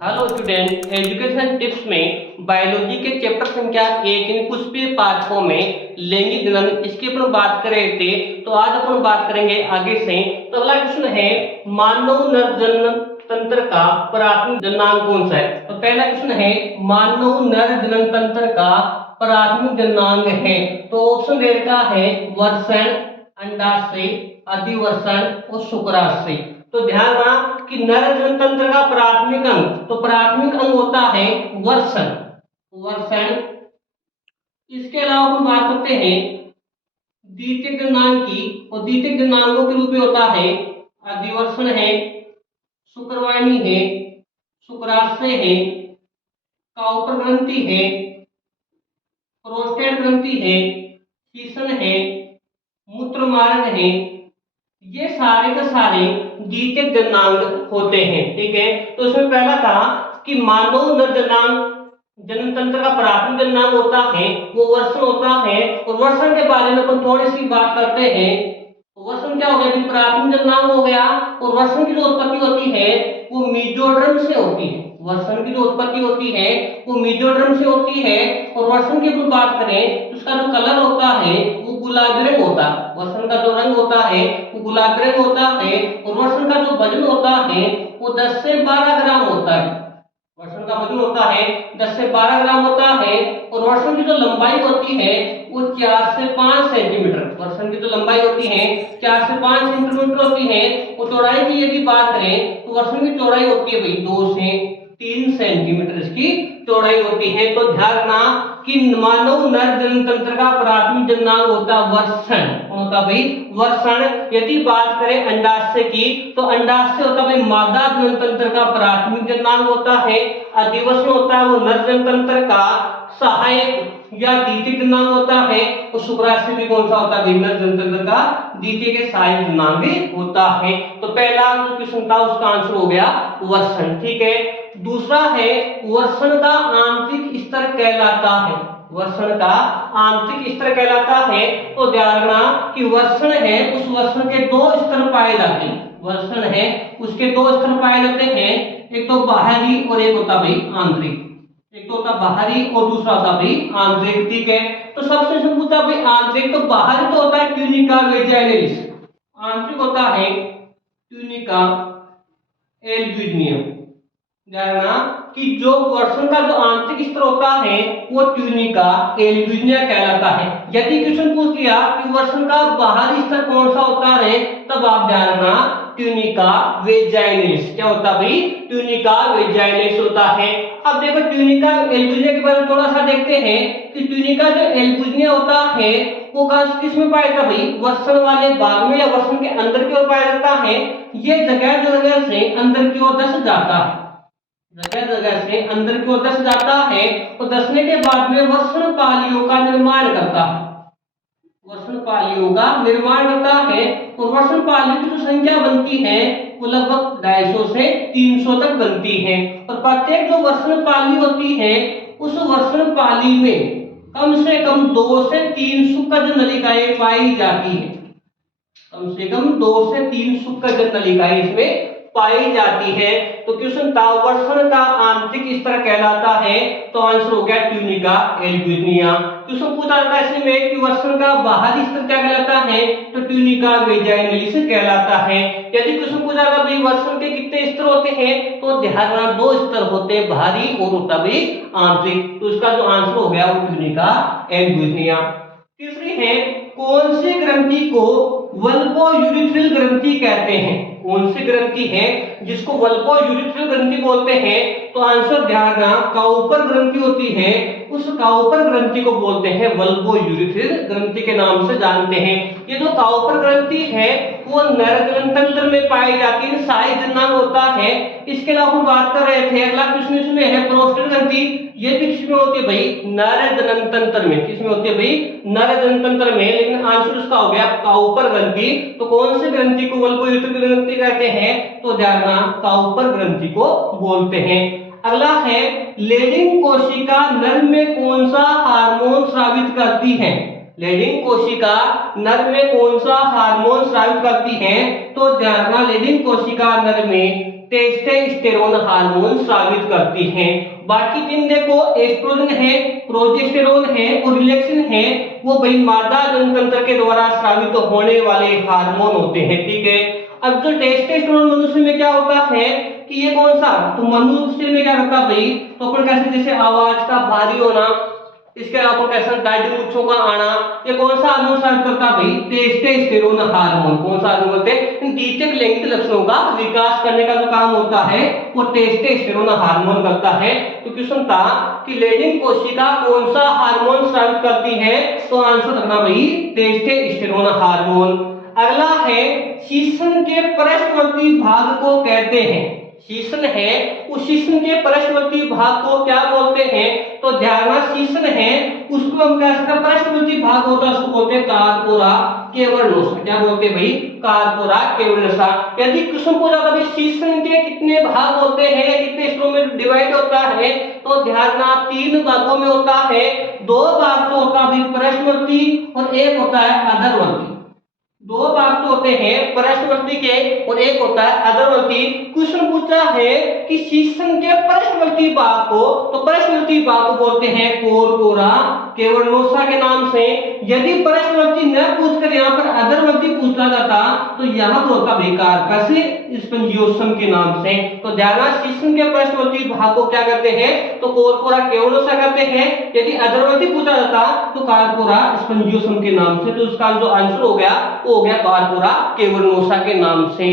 Hello student, education tips में biology के chapter संख्या 1 इन पुष्पीय पाठों में लैंगिक जनन इसकी अपन बात कर रहे थे। तो आज अपन बात करेंगे आगे से। तो अगला क्वेश्चन है, मानव नर जनन तंत्र का प्राथमिक जननांग कौन सा है। तो पहला क्वेश्चन है, मानव नर जनन तंत्र का प्राथमिक जननांग है। तो ऑप्शन दे रखा है वर्षण, अंडाशय, अधिवर्षण और शुक्राशय। तो ध्यान रखना कि नर जनन तंत्र का प्राथमिक अंग, तो प्राथमिक अंग होता है वर्षण। वर्षण। इसके अलावा हम बात करते हैं द्वितीयक जननांग की, और द्वितीयक जननांगों के रूप में होता है अधिवर्षण है, शुक्रवाहिनी है, शुक्राशय है, काउपर ग्रंथि है, प्रोस्टेट ग्रंथि है, शीशन है, मूत्र मार्ग है। ये सारे के सारे द्वितीयक जननांग होते हैं। ठीक है, तो इसमें पहला था कि मानव नर जननांग जनन तंत्र का प्राथमिक जननांग होता है वो वर्षण होता है। और वर्षण के बारे में अपन थोड़ी सी बात करते हैं। वर्षण क्या हो गया कि प्राथमिक जननांग हो गया, और वर्षण की जो उत्पत्ति होती है वो मेसोडर्म से होती है। वर्षण की जो उत्पत्ति होती है वो मेसोडर्म से होती है। और वर्षण की अगर बात करें तो उसका जो कलर होता है वो गुलाबी रंग होता है। वर्षण का जो रंग होता है वो गुलाबी रंग होता है। और वर्षण का जो वजन होता है वो 10 से 12 ग्राम होता है। वर्षण का वजन होता है 10 से 12 ग्राम होता है। और वर्षण की जो लंबाई होती है वो 4 से 5 सेंटीमीटर। वर्षण की जो लंबाई होती है 4 से 5 सेंटीमीटर होती है। और चौड़ाई की यदि बात करें तो वर्षण की चौड़ाई होती है भाई 2 से 3 सेंटीमीटर इसकी चौड़ाई होती है। तो ध्यान रखना कि मानव नर जनन तंत्र का प्राथमिक जननांग होता है वर्षण। कौन होता भाई? वर्षण। यदि बात करें अंडाशय की, तो अंडाशय होता है मादा जनन तंत्र का प्राथमिक जननांग होता है। अधिवर्षण होता है वो नर जनन तंत्र का सहायक या द्वितीयक जननांग होता है। और शुक्राशय भी कौन सा होता है? नर जनन तंत्र का द्वितीय के सहायक जननांग भी होता है। तो पहला जो क्वेश्चन था उसका आंसर हो गया वर्षण। ठीक है, दूसरा है वर्षण का आंतरिक स्तर कहलाता है। वर्षण का आंतरिक स्तर कहलाता है। तो ध्यान रखना कि वर्षण है उस वर्षण के 2 स्तर पाए जाते हैं। वर्षण है उसके 2 स्तर पाए जाते हैं, एक तो बाहरी और एक होता भाई आंतरिक। एक तो होता बाहरी और दूसरा होता भाई आंतरिक। ठीक है, तो सबसे पूछा भाई आंतरिक, तो बाहरी तो होता है ट्यूनिका वेजाइनलिस, आंतरिक होता है ट्यूनिका एल्ब्यूजिनियम। जानना कि जो वर्षण का जो आंतरिक स्तर होता है वो ट्यूनिका एल्ब्यूजिनिया कहलाता है। यदि क्वेश्चन पूछ लिया कि वर्षण का बाहरी स्तर कौन सा होता है, तब आप जानना ट्यूनिका वेजाइनलिस। क्या होता भाई? ट्यूनिका वेजाइनलिस होता है। अब देखो ट्यूनिका एल्ब्यूजिनिया के बारे में थोड़ा सा देखते हैं कि ट्यूनिका जो एल्ब्यूजिनिया होता है वो किस में पाया जाता भाई? वर्षण वाले भाग में या वर्षण के अंदर की ओर पाया जाता है। ये जगह से अंदर की ओर धंस जाता है, जगह से अंदर की ओर धंस जाता है। और धंसने के बाद में वर्षण पालियों का निर्माण करता है। वर्षण पालियों का निर्माण करता है। और वर्षण पालियों की जो संख्या बनती है वो लगभग 250 से 300 तक बनती है। और प्रत्येक जो वर्षण पाली होती है उस वर्षण पाली में कम से कम 2 से 3 शुक्र नलिकाएं पाई जाती है। कम से कम 2 से 3 शुक्र नलिकाएं इसमें पाई जाती है। तो क्वेश्चन था वर्षण का आंतरिक स्तर कहलाता है, तो आंसर हो गया ट्यूनिका एल्ब्यूजिनिया। क्वेश्चन पूछा जाता है इसमें कि वर्षण का बाहरी स्तर क्या कहलाता है, तो ट्यूनिका वेजाइनलिस कहलाता है। यदि क्वेश्चन पूछा जाता भाई वर्षण के कितने स्तर होते हैं, तो ध्यान रखना 2 स्तर होते हैं, बाहरी और होता भी आंतरिक। तो इसका जो आंसर हो गया वो ट्यूनिका एल्ब्यूजिनिया। तीसरी है, कौन सी ग्रंथि को वल्बोयूरिथ्रल ग्रंथि कहते हैं? कौन सी ग्रंथि है जिसको वल्बोयूरिथ्रल ग्रंथि बोलते हैं? तो आंसर ध्यान रखना काउपर ग्रंथि होती है, उस काउपर ग्रंथि को बोलते हैं वल्बोयूरिथ्रल ग्रंथि के नाम से जानते हैं। ये जो काउपर ग्रंथि है वो नर जनन तंत्र में पाई जाती है, सहायक जननांग होता है। इसके अलावा हम बात कर रहे थे, अगला क्वेश्चन इसमें है प्रोस्टेट ग्रंथि। ये भी किसमें होती है भाई? नर जनन तंत्र में। किसमें होती है भाई? नर जनन तंत्र में। लेकिन आंसर उसका हो गया काउपर ग्रंथि। तो कौन सी ग्रंथि को वल्बोयूरिथ्रल ग्रंथि कहते हैं? तो ध्यान रखना काउपर ग्रंथि को बोलते हैं। अगला है लेडिंग कोशिका नर में कौन सा हार्मोन स्रावित करती है? लेडिंग कोशिका नर में कौन सा हार्मोन स्रावित करती है? तो ध्यान रखना लेडिंग कोशिका नर में टेस्टोस्टेरोन हार्मोन स्रावित करती हैं। बाकी तीन देखो, एस्ट्रोजन है, प्रोजेस्टेरोन है और रिलैक्सिन है, वो भाई मादा जनतंत्र के द्वारा स्रावित होने वाले हार्मोन होते हैं। ठीक है, अब जो टेस्टोस्टेरोन मनुष्य में क्या होता है कि ये कौन सा, तो मनुष्य में क्या करता है भाई, तो अपन कैसे जैसे आवाज का भारी होना, इसके अलावा कैसे दाढ़ी मूंछों का आना, ये कौन सा हार्मोन स्रावित करता है भाई, टेस्टोस्टेरोन हार्मोन। कौन सा हार्मोन बोलते हैं, इन द्वितीयक लैंगिक लक्षणों का विकास करने का जो काम होता है वो टेस्टोस्टेरोन हार्मोन करता है। तो क्वेश्चन था कि लैंगिक कोशिका कौन सा हार्मोन स्रावित करती है, तो आंसर रखना भाई टेस्टोस्टेरोन हार्मोन। अगला है शीशन के पृष्ठवर्ती भाग को कहते हैं, शीशन है उस शीशन के पृष्ठवर्ती भाग को क्या बोलते हैं, तो ध्यान, शीशन है उसको हम कह सकते हैं पृष्ठवर्ती भाग होता है उसको बोलते हैं कार्पोरा कैवर्नोसा। क्या बोलते हैं भाई, कार्पोरा कैवर्नोसा। यदि क्वेश्चन पूछा था भाई शीशन के कितने भाग होते हैं या कितने हिस्सों में डिवाइड होता है, तो ध्यान ना 3 भागों में होता है। 2 भाग तो होता है भाई पृष्ठवर्ती और एक होता है अधरवर्ती। 2 भाग तो होते हैं पृष्ठवर्ती के और एक होता है अधरवर्ती। क्वेश्चन पूछा है कि शीशन के पृष्ठवर्ती भाग को, तो पृष्ठवर्ती भाग को बोलते हैं कोरकोरा कैवर्नोसा के नाम से। यदि पृष्ठवर्ती न पूछकर यहाँ पर अधरवर्ती पूछा जाता तो यहाँ पर होता कार्पस स्पंजियोसम के नाम से। तो ध्यान, शीशन के पृष्ठवर्ती भाग को क्या कहते हैं, तो कोरकोरा कैवर्नोसा कहते हैं। यदि अधरवर्ती पूछा जाता तो कार्पोरा स्पंजियोसम के नाम से। तो इसका जो आंसर हो गया वो हो गया कार्पोरा कैवर्नोसा के नाम से।